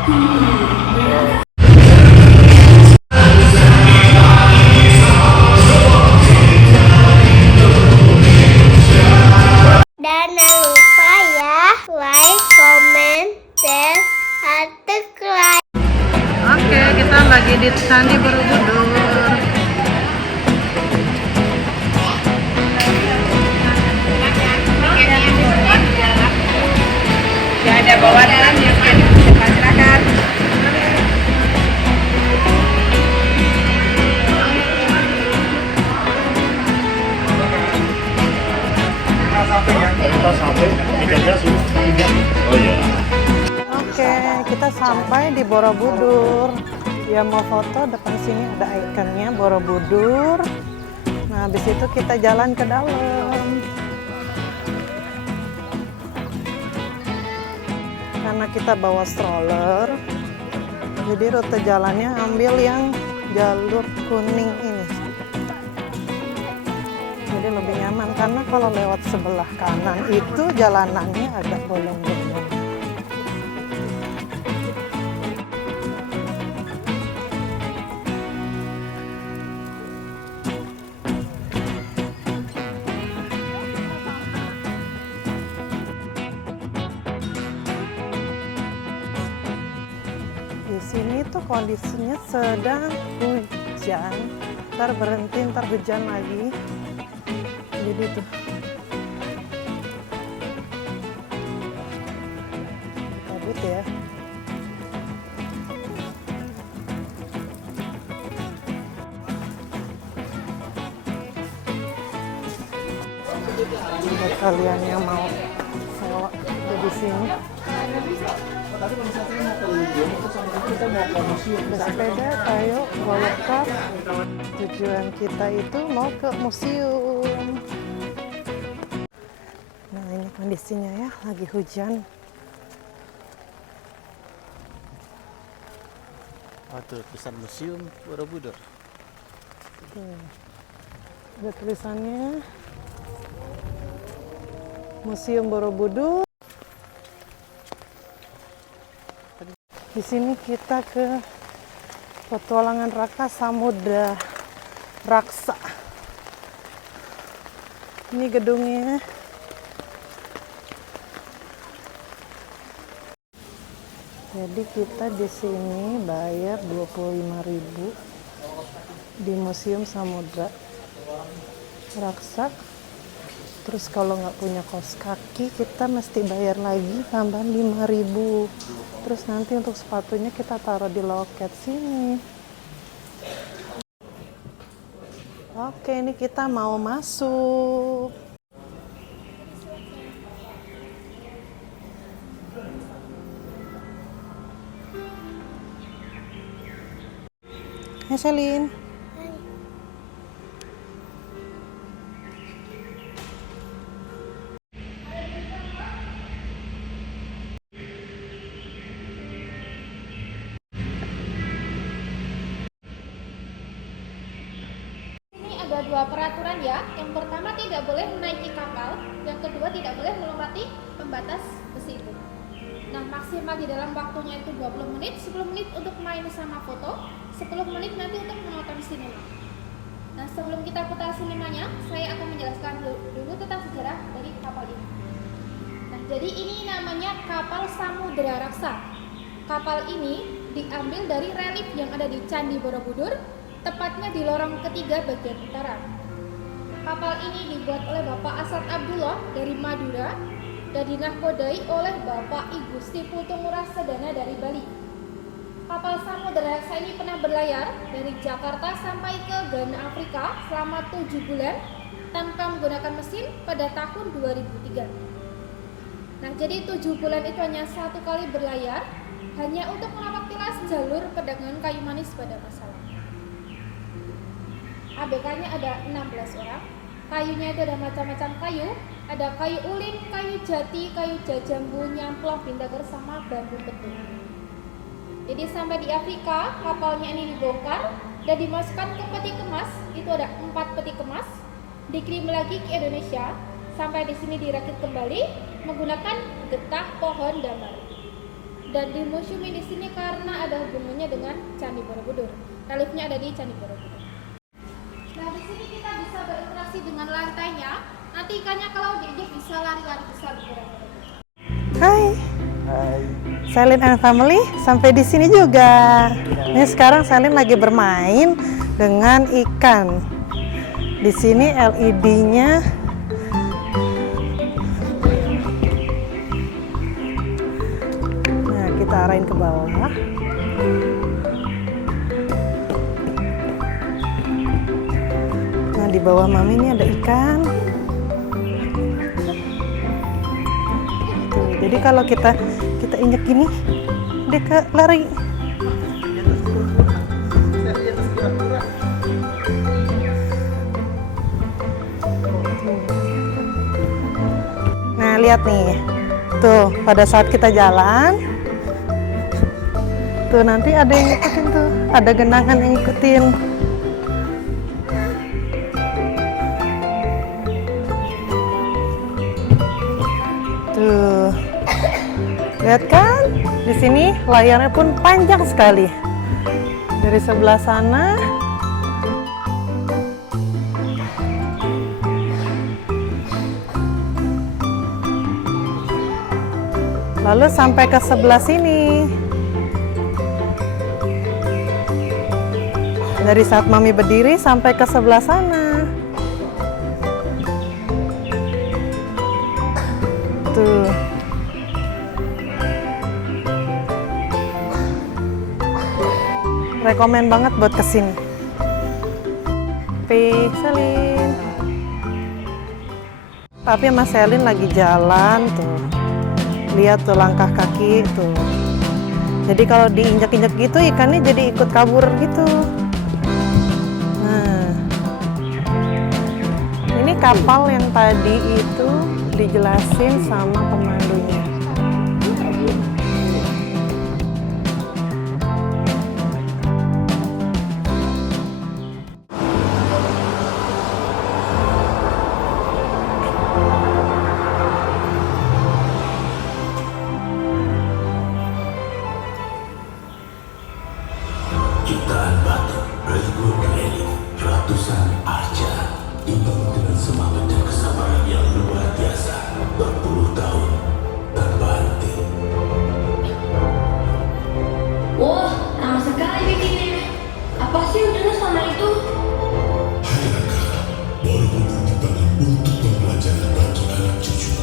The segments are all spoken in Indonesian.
Dan jangan lupa ya, like, comment, share, subscribe. Oke, kita lagi di Candi Borobudur. Ya ada bawaan yang masyarakat. Oke, kita sampai di Borobudur. Ya mau foto, depan sini ada ikonnya Borobudur. Nah, habis itu kita jalan ke dalam. Karena kita bawa stroller, jadi rute jalannya ambil yang jalur kuning ini. Jadi lebih nyaman, karena kalau lewat sebelah kanan itu jalanannya agak bolong-bolong. Di sini tuh kondisinya sedang hujan, ntar berhenti, ntar hujan lagi. Jadi tuh kabut ya. Buat kalian yang mau sewa di sini, bersepeda, ayo bawa kar. Tujuan kita itu mau ke museum. Nah, ini kondisinya ya, lagi hujan. Oh tuh, tulisan Museum Borobudur. Ada tulisannya Museum Borobudur. Di sini kita ke petualangan Raka Samudra Raksa. Ini gedungnya. Jadi kita di sini bayar 25.000 di Museum Samudra Raksa. Terus kalau nggak punya kaos kaki, kita mesti bayar lagi tambahan 5.000. Terus nanti untuk sepatunya kita taruh di loket sini. Oke, ini kita mau masuk. Hai Selin. Ada dua peraturan ya. Yang pertama tidak boleh menaiki kapal, yang kedua tidak boleh melewati pembatas besi itu. Nah, maksimal di dalam waktunya itu 20 menit, 10 menit untuk main sama foto, 10 menit nanti untuk menonton sinema. Nah, sebelum kita putar sinemanya, saya akan menjelaskan dulu tentang sejarah dari kapal ini. Nah, jadi ini namanya kapal Samudra Raksa. Kapal ini diambil dari relief yang ada di Candi Borobudur, tepatnya di lorong ketiga bagian utara. Kapal ini dibuat oleh Bapak Asad Abdullah dari Madura dan dinahkodai oleh Bapak I Gusti Putumurah Sedana dari Bali. Kapal Samudra Raksa ini pernah berlayar dari Jakarta sampai ke Ghana, Afrika selama 7 bulan tanpa menggunakan mesin pada tahun 2003. Nah, jadi 7 bulan itu hanya satu kali berlayar, hanya untuk menapak tilas jalur perdagangan kayu manis pada masa lalu. ABK-nya ada 16 orang. Kayunya itu ada macam-macam kayu. Ada kayu ulin, kayu jati, kayu jajambu, nyamplong, bintager, sama bambu betung. Jadi sampai di Afrika, kapalnya ini dibongkar dan dimasukkan ke peti kemas. Itu ada 4 peti kemas. Dikirim lagi ke Indonesia. Sampai di sini dirakit kembali menggunakan getah pohon damar. dan di museum di sini karena ada hubungannya dengan Candi Borobudur. Reliefnya ada di Candi Borobudur. Nah, di sini kita bisa berinteraksi dengan lantainya. Nanti ikannya kalau diinjek bisa lari-lari bisa bergerak. Hai. Selin and Family sampai di sini juga. Ini sekarang Selin lagi bermain dengan ikan. Di sini LED-nya kita arahin ke bawah. Nah, di bawah Mami ini ada ikan. Tuh, jadi kalau kita injek gini, dia lari. Nah, lihat nih. Tuh, pada saat kita jalan, tuh nanti ada yang ngikutin tuh, ada genangan yang ngikutin. Tuh, lihat kan? Di sini layarnya pun panjang sekali. Dari sebelah sana, lalu sampai ke sebelah sini. Dari saat Mami berdiri sampai ke sebelah sana. Tuh. Rekomen banget buat kesini. Selin. Tapi sama Selin lagi jalan tuh. Lihat tuh langkah kaki tuh. Jadi kalau diinjak-injak gitu ikannya jadi ikut kabur gitu. Ini kapal yang tadi itu dijelasin sama pemandunya. Jutaan batu ribuan relief, ratusan arca dibangun dengan semangat dan kesabaran yang luar biasa berpuluh tahun tanpa henti. Wah, lama sekali bikinnya. Apa sih udah sama itu? Hadirkah Borobudur dibangun untuk pembelajaran bagi anak cucu.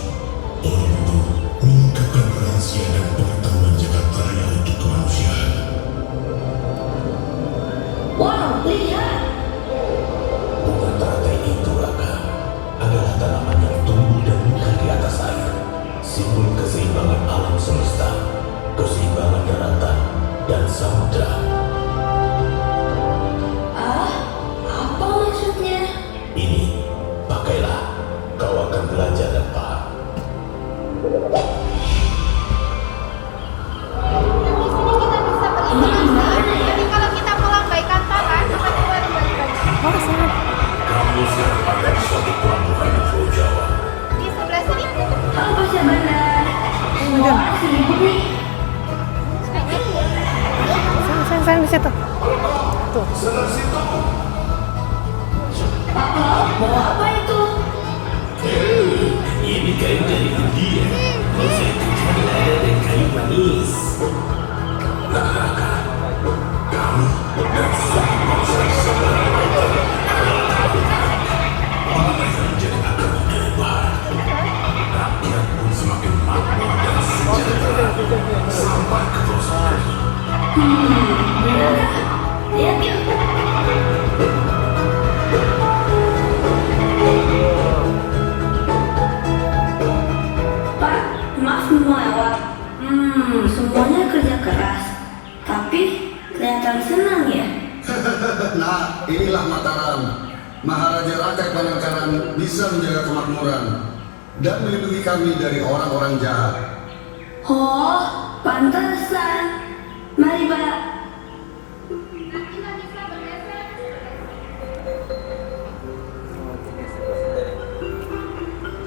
Borobudur mengungkapkan rahasia dan pengetahuan jagat raya untuk kemanusiaan. Wow, lihat! Bunga teratai itu, Raka, adalah tanaman yang tumbuh dan mekar di atas air. Simbol keseimbangan alam semesta, keseimbangan daratan, dan samudra. Ah, apa maksudnya? Ini, pakailah. Kau akan belajar dan paham. Di sini kita bisa berinteraksi. Jadi kalau kita melambaikan tangan, kita keluar balik. Kamu sedang pada suatu pelabuhan di Pulau Jawa. Di sebelah sini. Halo Pasha Bandar. Semua orang sibuk nih. Sayang di situ. Tuh. Papa, bawa apa itu? Ini kayu dari India. Saya tujuan lada dan kayu manis. Nah, Raka, kamu dan semua saudara mana yang menjadi akar budaya barat. Rakyat pun semakin makmur dan sejahtera sampai ke pelosok. Lihat yuk. Pak, maaf melewat. Semuanya kerja keras. Tapi kelihatan senang ya. Nah, inilah Mataram. Maharaja Rakyat Panangkaran bisa menjaga kemakmuran dan melindungi kami dari orang-orang jahat. Oh, pantesan. Mari, Pak. Kita bisa bergeser.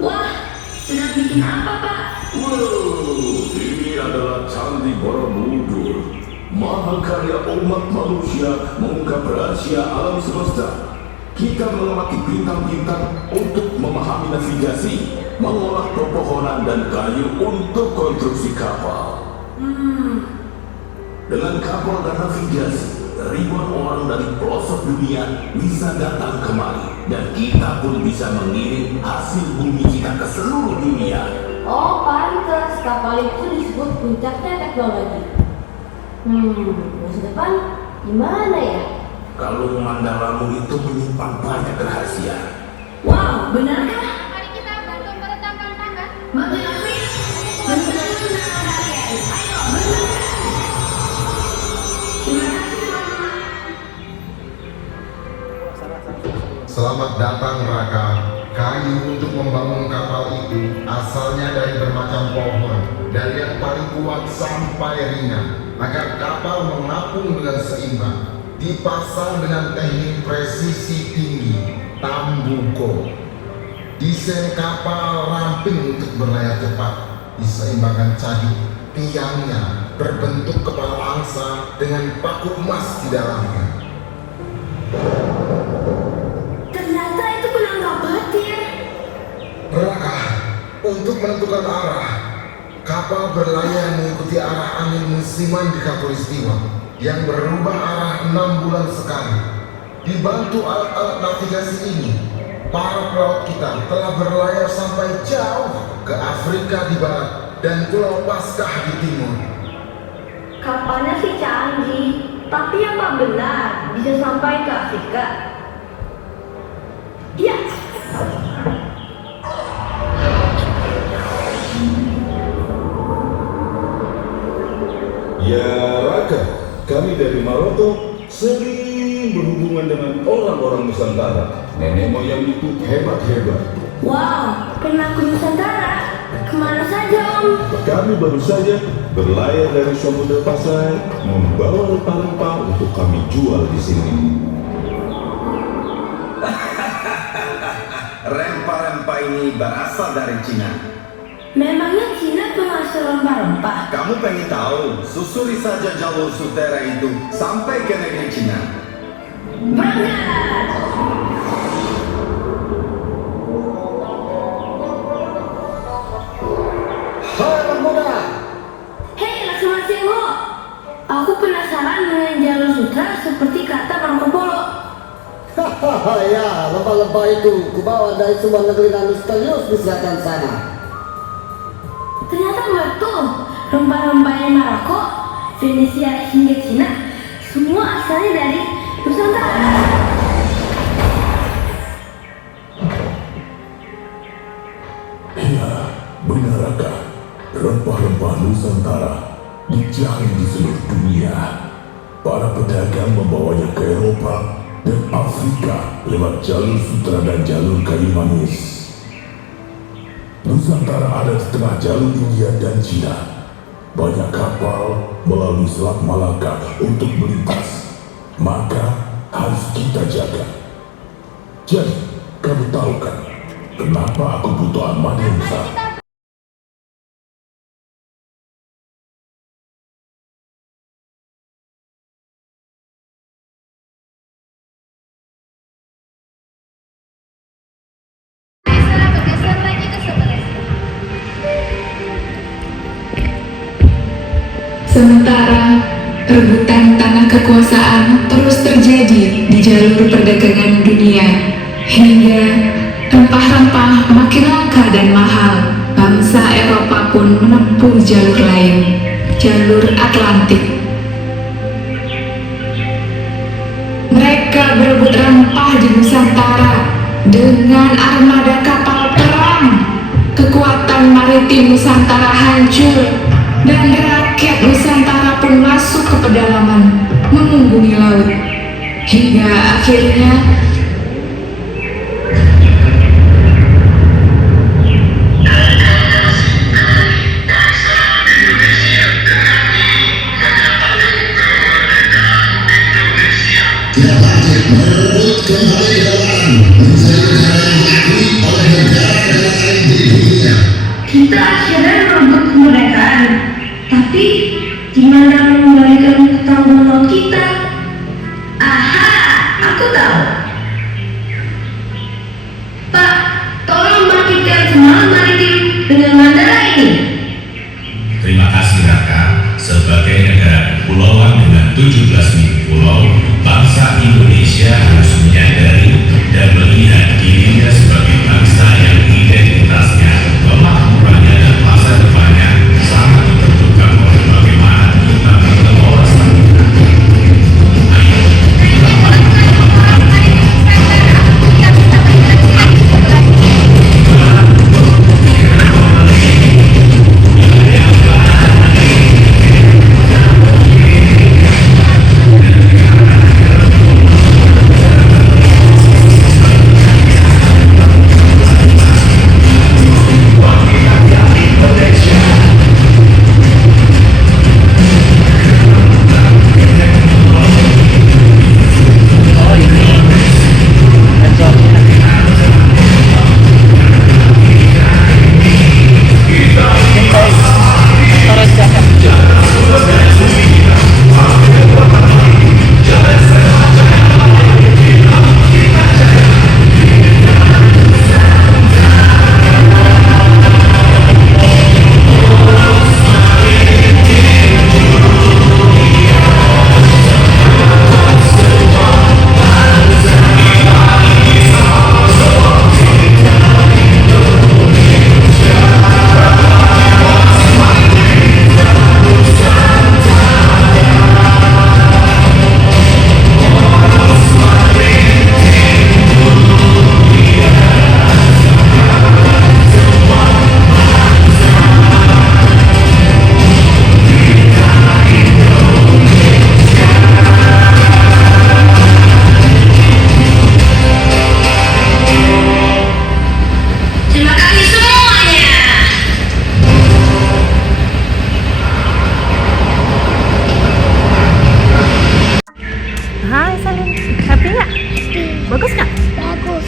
Wah, sedang bikin apa, Pak? Wow, ini adalah candi Borobudur, mahakarya umat manusia mengungkap rahasia alam semesta. Kita mengamati bintang-bintang untuk memahami navigasi, mengolah pepohonan dan kayu untuk konstruksi kapal. Dengan kapal dan navigasi, ribuan orang dari pelosok dunia bisa datang kemari, dan kita pun bisa mengirim hasil bumi kita ke seluruh dunia. Oh, pantas kapal itu disebut puncaknya teknologi. Masa depan gimana ya? Kalung mandalamu itu menyimpan banyak rahasia. Wow, benarkah? Mari kita bantu meretamkan tangan. Bantuin aku ya. Bantuin aku menangkan kalian. Ayo, benarkah? Terima kasih teman-teman. Selamat datang Raka. Kayu untuk membangun kapal itu asalnya dari bermacam pohon, dari yang paling kuat sampai ringan, agar kapal mengapung dengan seimbang. Dipasang dengan teknik presisi tinggi, tambuko. Desain kapal ramping untuk berlayar cepat, diseimbangkan cadi, tiangnya berbentuk kepala angsa dengan paku emas di dalamnya. Ternyata itu penangkap batir. Raka, untuk menentukan arah, kapal berlayar mengikuti arah angin musiman di Khatulistiwa yang berubah arah 6 bulan sekali. Dibantu alat-alat navigasi ini, para pelaut kita telah berlayar sampai jauh ke Afrika di barat dan Pulau Paskah di timur. Kapalnya sih canggih, tapi apa benar bisa sampai ke Afrika? Iya. Ya Raka, kami dari Maroto sering berhubungan dengan orang-orang Nusantara. Nenek moyang itu hebat-hebat. Wow, pernah ke Nusantara? Kemana saja Om? Kami baru saja berlayar dari Samudra Pasai, membawa rempah-rempah untuk kami jual di sini. Rempah-rempah ini berasal dari Cina. Memangnya Cina penghasil rempah-rempah? Kamu pengen tahu? Susuri saja jalur Sutera itu sampai ke negeri Cina. Berangkat! Hai anak muda, Hei Laksamana Sengho, aku penasaran dengan jalur sutra seperti kata Marco Polo. Hahaha ya, lempah-lempah itu kubawa dari sebuah negeri yang misterius di selatan sana. Ternyata betul, rempah-rempahnya Maroko, Venesia hingga Cina, semua asalnya dari Nusantara. Ya, benar Raka. Rempah-rempah Nusantara dicari di seluruh dunia. Para pedagang membawanya ke Eropa dan Afrika lewat jalur sutra dan jalur kayu manis. Nusantara ada di tengah jalur India dan Cina. Banyak kapal melalui Selat Malaka untuk melintas. Maka harus kita jaga. Jadi, kamu tahu kan kenapa aku butuh armada yang besar? Bergeser lagi ke sebelah. Sementara rebutan tanah kekuasaan terus terjadi di jalur perdagangan dunia, hingga rempah-rempah makin langka dan mahal. Bangsa Eropa pun menempuh jalur lain, jalur Atlantik. Mereka berebut rempah di Nusantara dengan armada kapal perang. Kekuatan maritim Nusantara hancur, dan rakyat Nusantara pun masuk ke pedalaman, mengunggungi laut, hingga akhirnya Kita akhirnya merebut kemerdekaan, tapi Gimana mengembalikan ketangguhan laut kita? Aha, aku tahu. Pak, tolong bangkitkan semangat maritim dengan bandara ini. Terima kasih Raka. Sebagai negara kepulauan dengan 17.000 pulau, bangsa Indonesia harus menyadari dan melihat dirinya sebagai bangsa yang identitasnya, kemakmurannya dan masa depannya sangat ditentukan oleh bagaimana kita mengelola stabilitas. Terima kasih semuanya. Hai Salim, happy nggak? Bagus nggak? Bagus.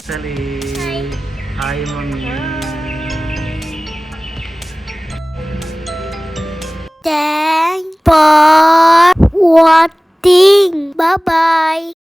Salim. Hai Mami. Thanks for watching. Bye bye.